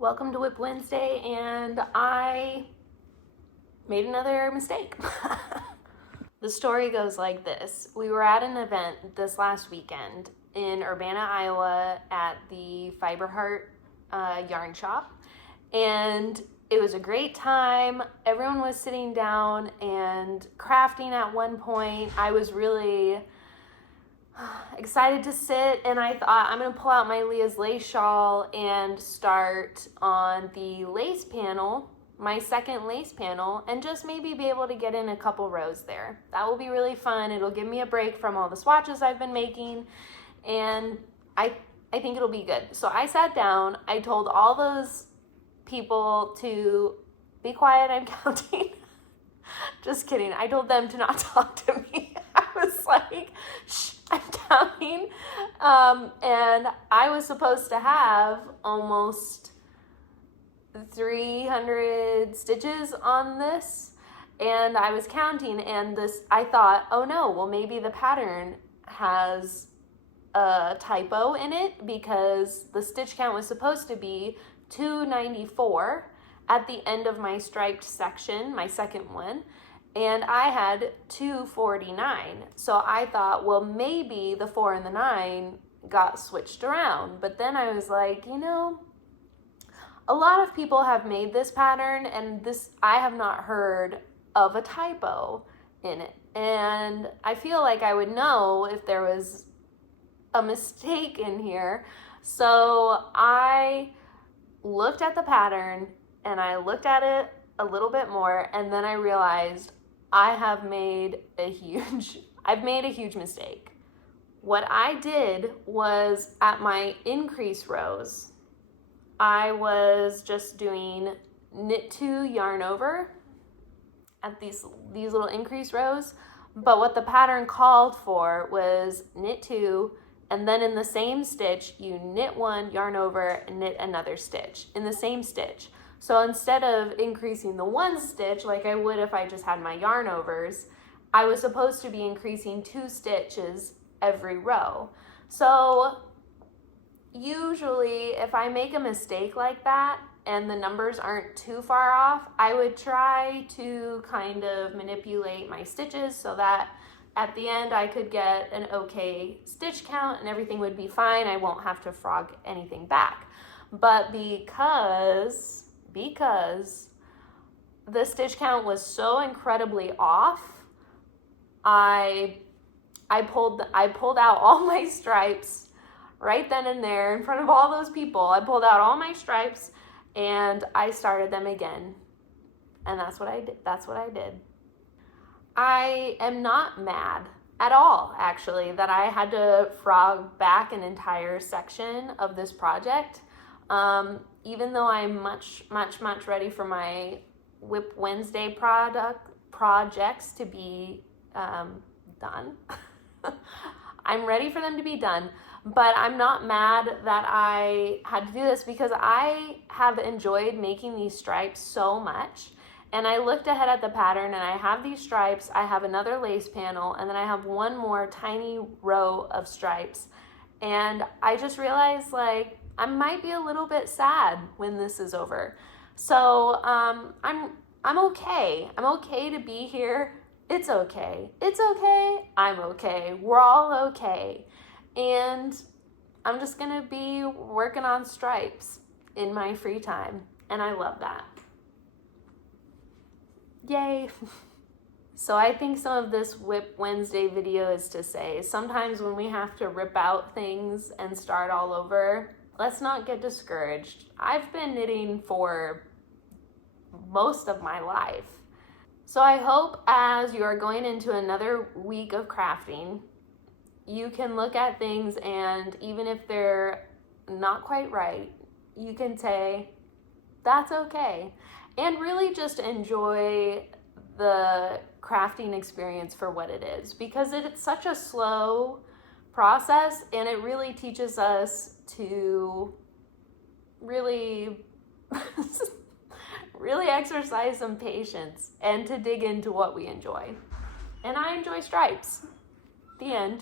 Welcome to WIP Wednesday, and I made another mistake. The story goes like this. We were at an event this last weekend in Urbana, Iowa at the Fiber Heart yarn shop, and it was a great time. Everyone was sitting down and crafting at one point. I was really excited to sit, and I thought I'm going to pull out my Leah's lace shawl and start on the lace panel, my second lace panel, and just maybe be able to get in a couple rows there. That will be really fun. It'll give me a break from all the swatches I've been making, and I think it'll be good. So I sat down. I told all those people to be quiet, I'm counting. Just kidding. I told them to not talk to me. I was like, shh, I'm counting. And I was supposed to have almost 300 stitches on this. And I was counting, and I thought, oh no, well maybe the pattern has a typo in it, because the stitch count was supposed to be 294 at the end of my striped section, my second one, and I had 249. So I thought, well, maybe the 4 and the 9 got switched around. But then I was like, a lot of people have made this pattern, and I have not heard of a typo in it. And I feel like I would know if there was a mistake in here. So I looked at the pattern, and I looked at it a little bit more, and then I realized I've made a huge mistake. What I did was, at my increase rows, I was just doing knit 2 yarn over at these little increase rows, but what the pattern called for was knit 2, and then in the same stitch you knit 1, yarn over, and knit another stitch in the same stitch. So instead of increasing the 1 stitch like I would if I just had my yarn overs, I was supposed to be increasing 2 stitches every row. So usually if I make a mistake like that and the numbers aren't too far off, I would try to kind of manipulate my stitches so that at the end I could get an okay stitch count and everything would be fine. I won't have to frog anything back. But because the stitch count was so incredibly off, I pulled out all my stripes right then and there in front of all those people. I pulled out all my stripes and I started them again. And that's what I did. I am not mad at all, actually, that I had to frog back an entire section of this project. Even though I'm much ready for my WIP Wednesday projects to be done. I'm ready for them to be done, but I'm not mad that I had to do this, because I have enjoyed making these stripes so much. And I looked ahead at the pattern, and I have these stripes, I have another lace panel, and then I have one more tiny row of stripes. And I just realized, like, I might be a little bit sad when this is over. So I'm okay. I'm okay to be here. It's okay. It's okay. I'm okay. We're all okay. And I'm just gonna be working on stripes in my free time. And I love that. Yay. So I think some of this WIP Wednesday video is to say, sometimes when we have to rip out things and start all over, let's not get discouraged. I've been knitting for most of my life. So I hope as you are going into another week of crafting, you can look at things, and even if they're not quite right, you can say, that's okay. And really just enjoy the crafting experience for what it is, because it's such a slow process, and it really teaches us to really exercise some patience and to dig into what we enjoy. And I enjoy stripes. The end.